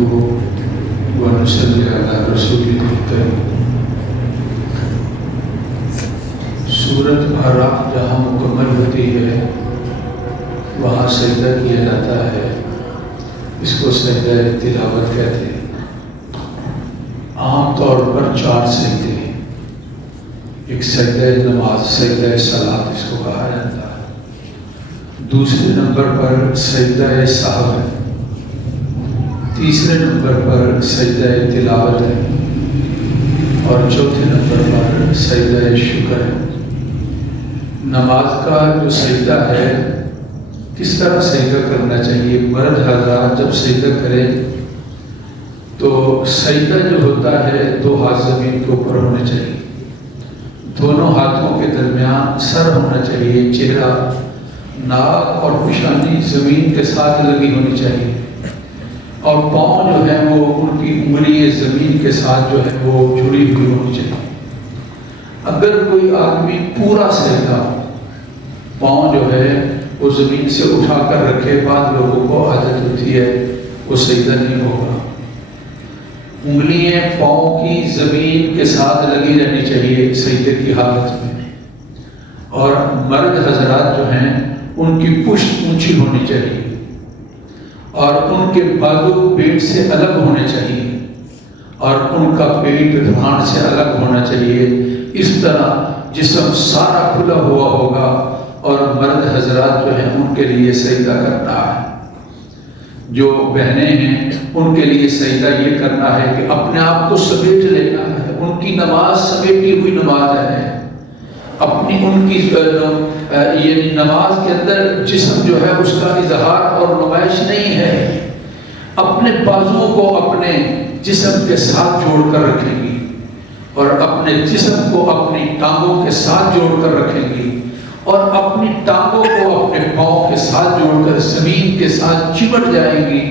نحمده ونصلي على رسوله الكريم۔ سورۃ اعراف جہاں مکمل ہوتی ہے وہاں سجدہ کیا جاتا ہے، اس کو سجدہ تلاوت کہتے ہیں۔ عام طور پر 4 سجدے ہیں، ایک سجدہ نماز، سجدہ صلاۃ اس کو کہا جاتا ہے، دوسرے نمبر پر سجدہ سہو ہے، تیسرے نمبر پر سجدہ تلاوت ہے، اور چوتھے نمبر پر سجدہ شکر ہے۔ نماز کا جو سجدہ ہے کس طرح سجدہ کرنا چاہیے؟ مرد حضرات جب سجدہ کریں تو سجدہ جو ہوتا ہے 2 ہاتھ زمین کے اوپر ہونے چاہیے، دونوں ہاتھوں کے درمیان سر ہونا چاہیے، چہرہ، ناک اور پیشانی زمین کے ساتھ لگی ہونی چاہیے، اور پاؤں جو ہے وہ ان کی انگلیاں زمین کے ساتھ جو ہے وہ جڑی ہوئی ہونی چاہیے۔ اگر کوئی آدمی پورا سجدہ پاؤں جو ہے وہ زمین سے اٹھا کر رکھے، بعض لوگوں کو عادت ہوتی ہے، وہ سجدہ نہیں ہوگا۔ انگلیاں پاؤں کی زمین کے ساتھ لگی رہنی چاہیے سجدے کی حالت میں، اور مرد حضرات جو ہیں ان کی پشت اونچی ہونی چاہیے، اور ان کے بازو پیٹ سے الگ ہونے چاہیے، اور ان کا پیٹ ران سے الگ ہونا چاہیے۔ اس طرح جسم سارا کھلا ہوا ہوگا، اور مرد حضرات جو ہیں ان کے لیے سجدہ کرنا ہے۔ جو بہنیں ہیں ان کے لیے سجدہ یہ کرنا ہے کہ اپنے آپ کو سمیٹ لینا ہے، ان کی نماز سمیٹی ہوئی نماز ہے، اپنی ان کی یعنی نماز کے اندر جسم جو ہے اس کا اظہار اور نمائش نہیں ہے۔ اپنے بازوؤں کو اپنے جسم کے ساتھ جوڑ کر رکھیں گی، اور اپنے جسم کو اپنی ٹانگوں کے ساتھ جوڑ کر رکھیں گی، اور اپنی ٹانگوں کو اپنے پاؤں کے ساتھ جوڑ کر زمین کے ساتھ چمٹ جائیں گی۔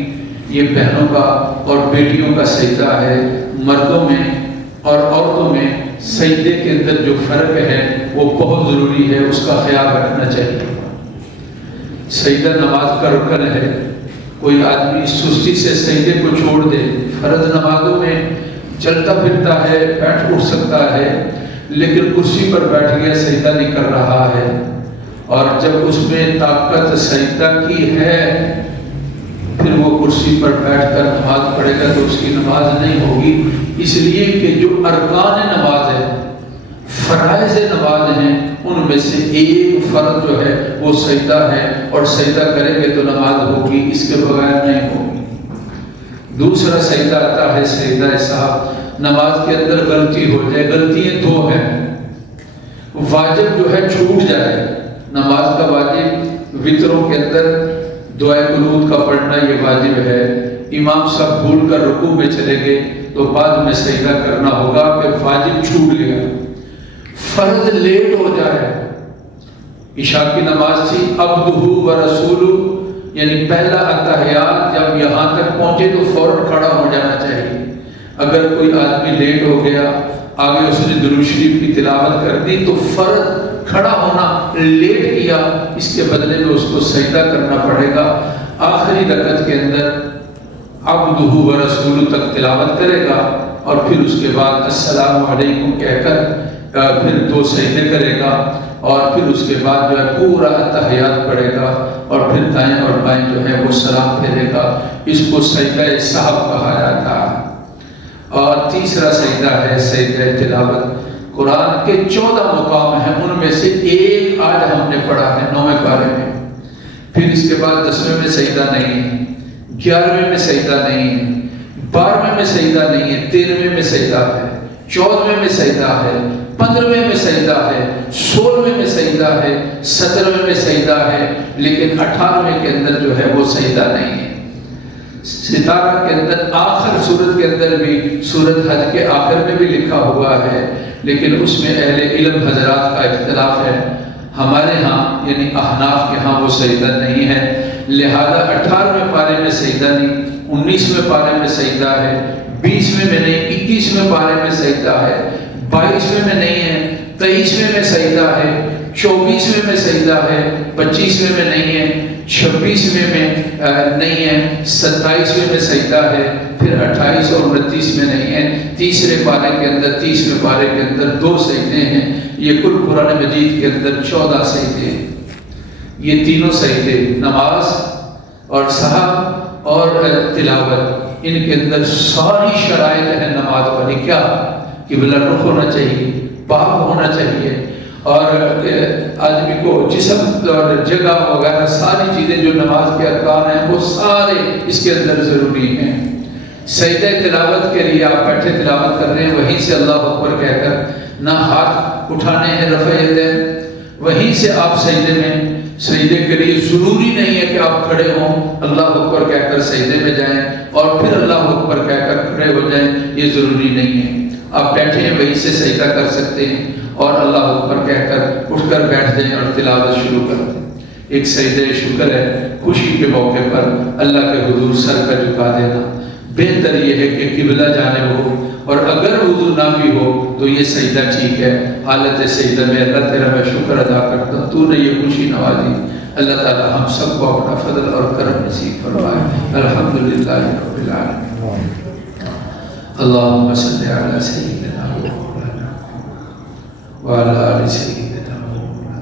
یہ بہنوں کا اور بیٹیوں کا سجدہ ہے۔ مردوں میں اور عورتوں میں سجدے کے اندر جو فرق ہے وہ بہت ضروری ہے، اس کا خیال رکھنا چاہیے۔ سجدہ نماز کا رکن ہے، کوئی آدمی سستی سے سجدے کو چھوڑ دے، فرض نمازوں میں چلتا پھرتا ہے، بیٹھ اٹھ سکتا ہے، لیکن کرسی پر بیٹھ گیا سجدہ نہیں کر رہا ہے، اور جب اس میں طاقت سجدہ کی ہے پھر وہ کرسی پر بیٹھ کر نماز پڑھے گا تو اس کی نماز نہیں ہوگی۔ اس لیے کہ جو ارکان نماز ہے، فرائض نماز ہیں، ان میں سے ایک فرض جو ہے وہ سجدہ ہے، اور سجدہ کریں گے تو نماز ہوگی، اس کے بغیر نہیں ہوگی۔ دوسرا سجدہ آتا ہے سجدہ سہو۔ نماز کے اندر غلطی ہو جائے، غلطیاں 2 ہیں، واجب جو ہے چھوٹ جائے، نماز کا واجب وطروں کے اندر دعائے قنوت کا پڑھنا یہ واجب ہے، امام صاحب بھول کر رکوع میں چلے گئے تو بعد میں سجدہ کرنا ہوگا کہ واجب چھوٹ گیا۔ فرض لیٹ ہو جائے، عشاء کی نماز تھی، عبدہ و رسولہ، یعنی پہلا اتحیات جب یہاں تک پہنچے تو فوراً کھڑا ہو جانا چاہیے۔ اگر کوئی آدمی لیٹ ہو گیا، آگے اس نے درود شریف کی تلاوت کر دی تو فرض کھڑا ہونا لیٹ کیا، اس کے بدلے میں اس کو سجدہ کرنا پڑے گا۔ آخری رکعت کے اندر عبدہ و رسولہ تک تلاوت کرے گا، اور پھر اس کے بعد السلام علیکم کہہ کر پھر 2 سجدے کرے گا، اور پھر اس کے بعد جو ہے پورا اتحیات پڑھے گا، اور پھر دائیں اور بائیں جو ہے وہ سلام پھیرے گا۔ اس کو سجدہ سہو کہا جاتا ہے۔ اور تیسرا سجدہ ہے سجدہ تلاوت۔ قرآن کے 14 مقام ہیں، ان میں سے ایک آج ہم نے پڑھا ہے 9ویں پارے میں، پھر اس کے بعد 10ویں میں سجدہ نہیں ہے، 11ویں میں سجدہ نہیں ہے، 12ویں میں سجدہ نہیں ہے، 13ویں میں سجدہ ہے، 14ویں میں سجدہ ہے، 15ویں میں سجدہ ہے، 16ویں میں سجدہ ہے، 17ویں میں سجدہ ہے، لیکن 18ویں کے اندر جو ہے وہ سجدہ نہیں ہے۔ ستارہ کے اندر آخر سورت کے اندر بھی، سورت حج کے آخر میں بھی لکھا ہوا ہے، لیکن اس میں اہل علم حضرات کا اختلاف ہے۔ ہمارے ہاں یعنی احناف کے ہاں وہ سجدہ نہیں ہے، لہذا 18ویں پارے میں سجدہ نہیں، 19ویں پارے میں سجدہ ہے، 20ویں میں نہیں، 21ویں پارے میں سجدہ ہے، 22ویں میں نہیں ہے، 23ویں میں سجدہ ہے، 24ویں میں سجدہ ہے، 25ویں میں نہیں ہے، 26ویں میں نہیں ہے، 27ویں میں سجدہ ہے، پھر 28 اور 29 میں نہیں ہے، تیسرے پارے کے اندر 30ویں پارے کے اندر 2 سجدے ہیں۔ یہ کل قرآن مجید کے اندر 14 سجدے ہیں۔ یہ تینوں سجدے نماز اور سحر اور تلاوت، ان کے اندر ساری شرائط ہے نماز والی۔ کیا؟ قبلہ رخ ہونا چاہیے، پاک ہونا چاہیے، اور آدمی کو جسم اور جگہ وغیرہ ساری چیزیں جو نماز کے ارکان ہیں وہ سارے اس کے اندر ضروری ہیں۔ سجدہ تلاوت کے لیے آپ بیٹھے تلاوت کر رہے ہیں، وہیں سے اللہ اکبر کہہ کر نہ ہاتھ اٹھانے ہیں رفع یدین، وہیں سے آپ سجدے میں، سجدے کے لیے ضروری نہیں ہے کہ آپ کھڑے ہوں اللہ اکبر کہہ کر سجدے میں جائیں اور پھر اللہ اکبر کہہ کر کھڑے ہو جائیں، یہ ضروری نہیں ہے۔ آپ بیٹھے ہیں وہیں سے سجدہ کر سکتے ہیں اور اللہ اکبر کہہ کر اٹھ کر بیٹھ جائیں اور تلاوت شروع کر دیں۔ ایک سجدہ شکر ہے، خوشی کے موقع پر اللہ کے حضور سر کا جھکا دینا۔ بہتر یہ ہے کہ قبلہ جانب ہو، اور اگر وضو نہ بھی ہو تو یہ سجدہ ٹھیک ہے۔ حالت سجدہ میں اللہ تیرا میں شکر ادا کرتا ہوں، تو نے یہ خوشی نوازی۔ اللہ تعالی ہم سب کو اپنا فضل اور کرم نصیب فرمائے۔ الحمدللہ رب العالمین۔ اللہم صلی علی سیدنا مولانا وعلی آل سیدنا مولانا۔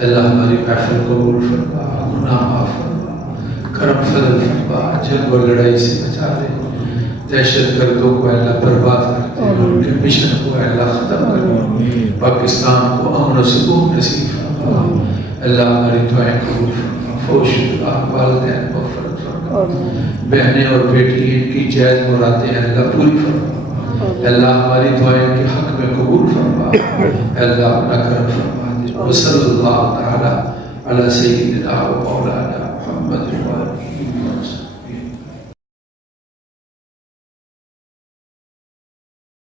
اللہ ہماری محفل قبول فرما، گناہ معاف فرما، کرم فضل فرما، جنگ و لڑائی سے بچا دے، دہشت گردوں کو اللہ برباد کر دے، ان کے مشن کو اللہ ختم کر دے، پاکستان کو امن و سکون نصیب فرما۔ اللہ ہماری دعائیں قبول فرما، فوش والدین مغفرت فرما، بہنیں اور بیٹی ان کی جائز مرادیں اللہ پوری فرما۔ اللہ ہماری دعائیں کے حق میں قبول فرما، اللہ اپنا کرم فرما دے۔ وصلی اللہ تعالی علی سیدنا و مولانا محمد